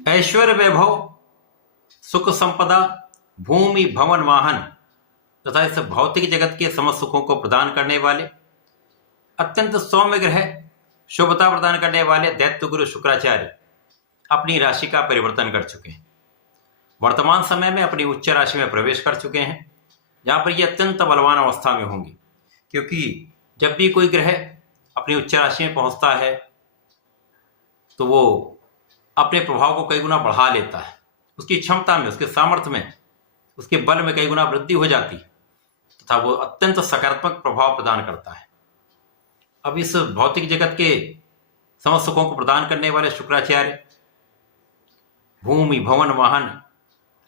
ऐश्वर्य वैभव, सुख संपदा, भूमि भवन वाहन तथा इस भौतिक जगत के समस्त सुखों को प्रदान करने वाले अत्यंत सौम्य ग्रह, शुभता प्रदान करने वाले दैत्य गुरु शुक्राचार्य अपनी राशि का परिवर्तन कर चुके हैं। वर्तमान समय में अपनी उच्च राशि में प्रवेश कर चुके हैं, जहां पर ये अत्यंत बलवान अवस्था में होंगे, क्योंकि जब भी कोई ग्रह अपनी उच्च राशि में पहुंचता है तो वो अपने प्रभाव को कई गुना बढ़ा लेता है। उसकी क्षमता में, उसके सामर्थ्य में, उसके बल में कई गुना वृद्धि हो जाती है तथा वो अत्यंत सकारात्मक प्रभाव प्रदान करता है। अब इस भौतिक जगत के समस्त सुखों को प्रदान करने वाले शुक्राचार्य भूमि भवन वाहन,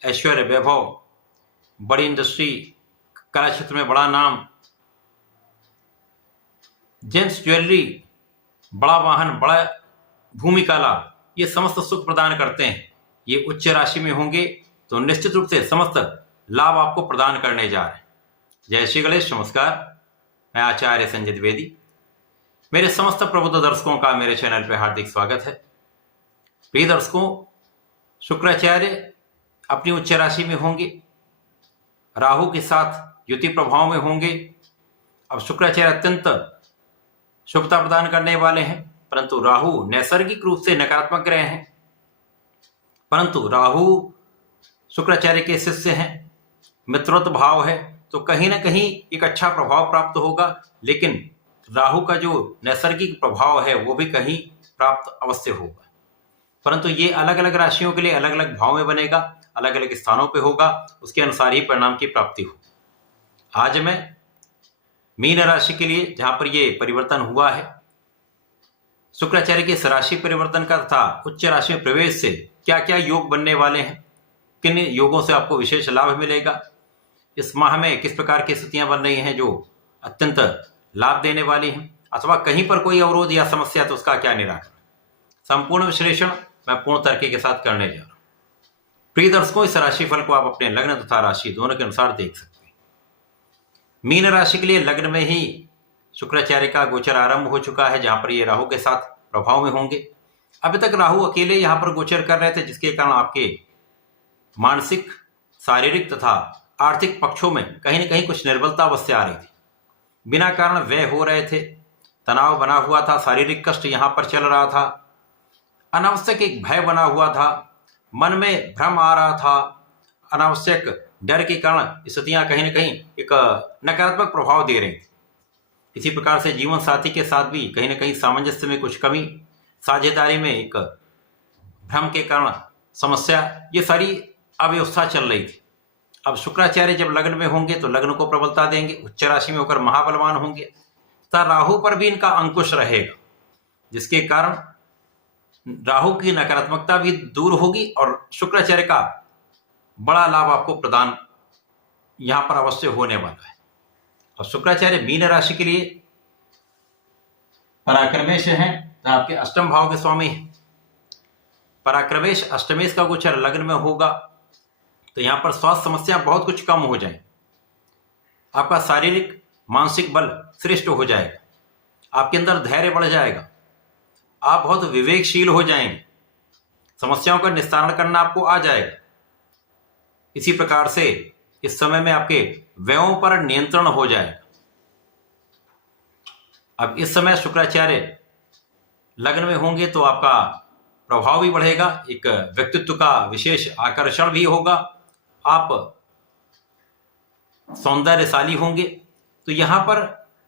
ऐश्वर्य वैभव, बड़ी इंडस्ट्री, कला क्षेत्र में बड़ा नाम, जेम्स ज्वेलरी, बड़ा वाहन, बड़ा भूमि का लाभ, ये समस्त सुख प्रदान करते हैं। ये उच्च राशि में होंगे तो निश्चित रूप से समस्त लाभ आपको प्रदान करने जा रहे हैं। जय श्री गणेश, नमस्कार। मैं आचार्य संजय द्विवेदी। मेरे समस्त प्रबुद्ध दर्शकों का मेरे चैनल पर हार्दिक स्वागत है। प्रिय दर्शकों, शुक्राचार्य अपनी उच्च राशि में होंगे, राहु के साथ युति प्रभाव में होंगे। अब शुक्राचार्य अत्यंत शुभता प्रदान करने वाले हैं, परंतु राहु नैसर्गिक रूप से नकारात्मक ग्रह हैं, परंतु राहु शुक्राचार्य के शिष्य हैं, मित्रत्व भाव है, तो कहीं ना कहीं एक अच्छा प्रभाव प्राप्त होगा। लेकिन राहु का जो नैसर्गिक प्रभाव है वो भी कहीं प्राप्त अवश्य होगा, परंतु ये अलग अलग राशियों के लिए अलग अलग भाव में बनेगा, अलग अलग स्थानों पे होगा, उसके अनुसार ही परिणाम की प्राप्ति हो। आज मैं मीन राशि के लिए, जहां पर ये परिवर्तन हुआ है, शुक्राचार्य के इस राशि परिवर्तन का तथा उच्च राशि में प्रवेश से क्या क्या योग बनने वाले हैं, किन योगों से आपको विशेष लाभ मिलेगा, इस माह में किस प्रकार की स्थितियां बन रही हैं जो अत्यंत लाभ देने वाली हैं, अथवा कहीं पर कोई अवरोध या समस्या तो उसका क्या निराकरण, संपूर्ण विश्लेषण मैं पूर्ण तर्क के साथ करने जा रहा हूं। प्रिय दर्शकों, इस राशिफल को आप अपने लग्न तथा राशि दोनों के अनुसार देख सकते हैं। मीन राशि के लिए लग्न में ही शुक्राचार्य का गोचर आरंभ हो चुका है, जहां पर ये राहु के साथ प्रभाव में होंगे। अभी तक राहु अकेले यहां पर गोचर कर रहे थे, जिसके कारण आपके मानसिक, शारीरिक तथा आर्थिक पक्षों में कहीं ना कहीं कुछ निर्बलता अवश्य आ रही थी। बिना कारण व्यय हो रहे थे, तनाव बना हुआ था, शारीरिक कष्ट यहां पर चल रहा था, अनावश्यक एक भय बना हुआ था, मन में भ्रम आ रहा था, अनावश्यक डर के कारण स्थितियां कहीं ना कहीं एक नकारात्मक प्रभाव दे रही थी। इसी प्रकार से जीवन साथी के साथ भी कहीं ना कहीं सामंजस्य में कुछ कमी, साझेदारी में एक भ्रम के कारण समस्या, ये सारी अव्यवस्था चल रही थी। अब शुक्राचार्य जब लग्न में होंगे तो लग्न को प्रबलता देंगे, उच्च राशि में होकर महाबलवान होंगे तथा राहु पर भी इनका अंकुश रहेगा, जिसके कारण राहु की नकारात्मकता भी दूर होगी और शुक्राचार्य का बड़ा लाभ आपको प्रदान यहां पर अवश्य होने वाला है। और शुक्राचार्य मीन राशि के लिए पराक्रमेश हैं, तो आपके अष्टम भाव के स्वामी हैं। पराक्रमेश अष्टमेश का गोचर लग्न में होगा तो यहां पर स्वास्थ्य समस्या बहुत कुछ कम हो जाए, आपका शारीरिक मानसिक बल श्रेष्ठ हो जाएगा, आपके अंदर धैर्य बढ़ जाएगा, आप बहुत विवेकशील हो जाएंगे, समस्याओं का निस्तारण करना आपको आ जाएगा। इसी प्रकार से इस समय में आपके व्ययों पर नियंत्रण हो जाएगा। अब इस समय शुक्राचार्य लग्न में होंगे तो आपका प्रभाव भी बढ़ेगा, एक व्यक्तित्व का विशेष आकर्षण भी होगा, आप सौंदर्यशाली होंगे, तो यहां पर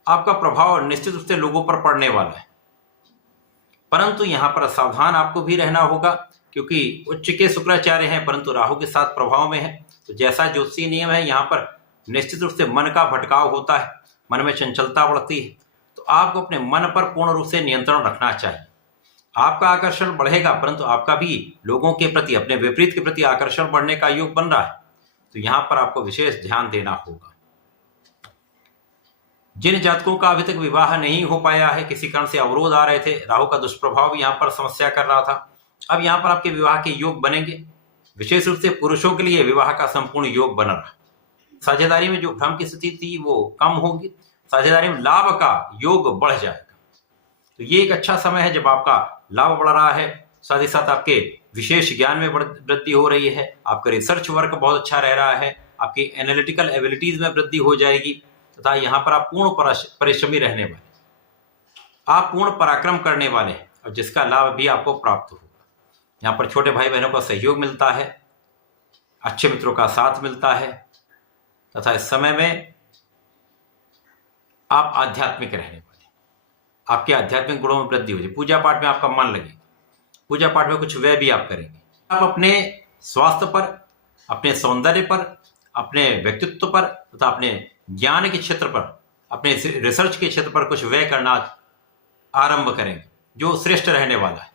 आपका प्रभाव निश्चित रूप से लोगों पर पड़ने वाला है। परंतु यहां पर सावधान आपको भी रहना होगा, क्योंकि उच्च के शुक्राचार्य हैं परंतु राहु के साथ प्रभाव में है। तो जैसा ज्योतिषीय नियम है, यहाँ पर निश्चित रूप से मन का भटकाव होता है, मन में चंचलता बढ़ती है, तो आपको अपने मन पर पूर्ण रूप से नियंत्रण रखना चाहिए। आपका आकर्षण बढ़ेगा, परंतु आपका भी लोगों के प्रति, अपने विपरीत के प्रति आकर्षण बढ़ने का योग बन रहा है, तो यहाँ पर आपको विशेष ध्यान देना होगा। जिन जातकों का अभी तक विवाह नहीं हो पाया है, किसी कारण से अवरोध आ रहे थे, राहु का दुष्प्रभाव भी यहाँ पर समस्या कर रहा था, अब यहाँ पर आपके विवाह के योग बनेंगे। विशेष रूप से पुरुषों के लिए विवाह का संपूर्ण योग बन रहा है। साझेदारी में जो भ्रम की स्थिति थी वो कम होगी, साझेदारी में लाभ का योग बढ़ जाएगा। तो ये एक अच्छा समय है जब आपका लाभ बढ़ रहा है, साथ ही साथ आपके विशेष ज्ञान में वृद्धि हो रही है, आपका रिसर्च वर्क बहुत अच्छा रह रहा है, आपकी एनालिटिकल एबिलिटीज में वृद्धि हो जाएगी तथा यहाँ पर आप पूर्ण परिश्रमी रहने वाले, आप पूर्ण पराक्रम करने वाले हैं और जिसका लाभ भी आपको प्राप्त होगा। यहाँ पर छोटे भाई बहनों का सहयोग मिलता है, अच्छे मित्रों का साथ मिलता है तथा इस समय में आप आध्यात्मिक रहने वाले, आपके आध्यात्मिक गुणों में वृद्धि हो जाए, पूजा पाठ में आपका मन लगेगा, पूजा पाठ में कुछ व्यय भी आप करेंगे। आप अपने स्वास्थ्य पर, अपने सौंदर्य पर, अपने व्यक्तित्व पर तथा अपने ज्ञान के क्षेत्र पर, अपने रिसर्च के क्षेत्र पर कुछ व्यय करना आरंभ करेंगे जो श्रेष्ठ रहने वाला है।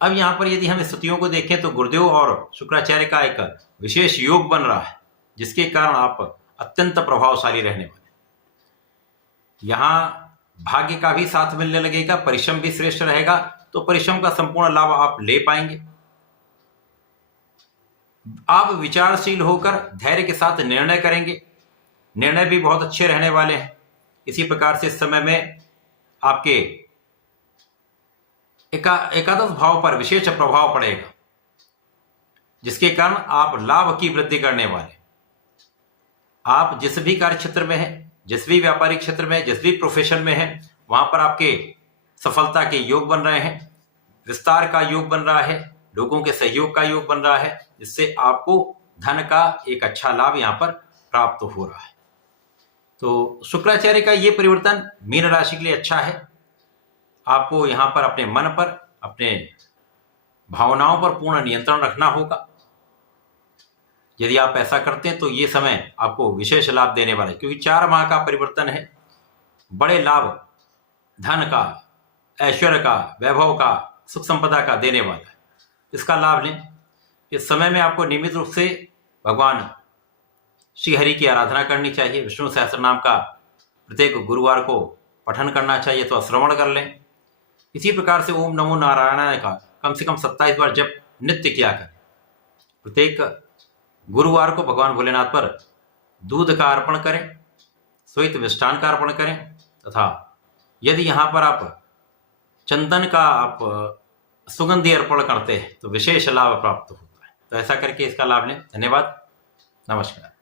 अब यहाँ पर यदि हम स्थितियों को देखें तो गुरुदेव और शुक्राचार्य का एक विशेष योग बन रहा है जिसके कारण आप अत्यंत प्रभावशाली रहने वाले। यहाँ भाग्य का भी साथ मिलने लगेगा, परिश्रम भी श्रेष्ठ रहेगा, तो परिश्रम का संपूर्ण लाभ आप ले पाएंगे। आप विचारशील होकर धैर्य के साथ निर्णय करेंगे, निर्णय भी बहुत अच्छे रहने वाले हैं। इसी प्रकार से इस समय में आपके एकादश भाव पर विशेष प्रभाव पड़ेगा जिसके कारण आप लाभ की वृद्धि करने वाले। आप जिस भी कार्य क्षेत्र में हैं, जिस भी व्यापारिक क्षेत्र में, जिस भी प्रोफेशन में हैं, वहां पर आपके सफलता के योग बन रहे हैं, विस्तार का योग बन रहा है, लोगों के सहयोग का योग बन रहा है, जिससे आपको धन का एक अच्छा लाभ यहाँ पर प्राप्त हो रहा है। तो शुक्राचार्य का ये परिवर्तन मीन राशि के लिए अच्छा है। आपको यहाँ पर अपने मन पर, अपने भावनाओं पर पूर्ण नियंत्रण रखना होगा। यदि आप ऐसा करते हैं तो ये समय आपको विशेष लाभ देने वाला है, क्योंकि 4 माह का परिवर्तन है। बड़े लाभ धन का, ऐश्वर्य का, वैभव का, सुख संपदा का देने वाला है, इसका लाभ लें। इस समय में आपको नियमित रूप से भगवान श्री हरि की आराधना करनी चाहिए। विष्णु सहस्त्रनाम का प्रत्येक गुरुवार को पठन करना चाहिए, तो श्रवण कर लें। इसी प्रकार से ओम नमो नारायणाय का कम से कम 27 बार जप नित्य किया करें। प्रत्येक गुरुवार को भगवान भोलेनाथ पर दूध का अर्पण करें, श्वेत मिष्ठान का अर्पण करें तथा यदि यहाँ पर आप चंदन का आप सुगंधि अर्पण करते हैं तो विशेष लाभ प्राप्त होता है। तो ऐसा करके इसका लाभ लें। धन्यवाद, नमस्कार।